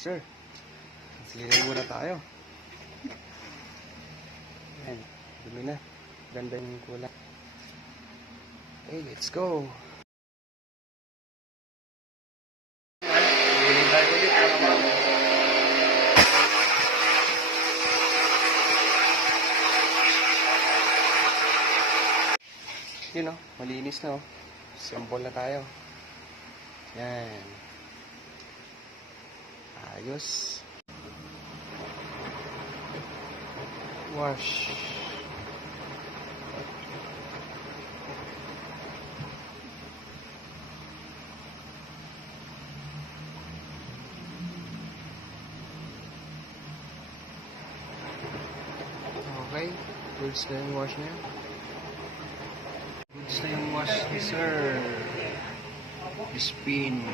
sir. Siliray muna tayo. Ayan, dumi na. Ganda yung kulay. Okay, let's go. Siliray tayo ulit. Yun o, malinis na o. Simple na tayo. Yan. Ayos. Wash. Okay. Goods na yung wash niya. Goods na yung wash ni sir. Spin.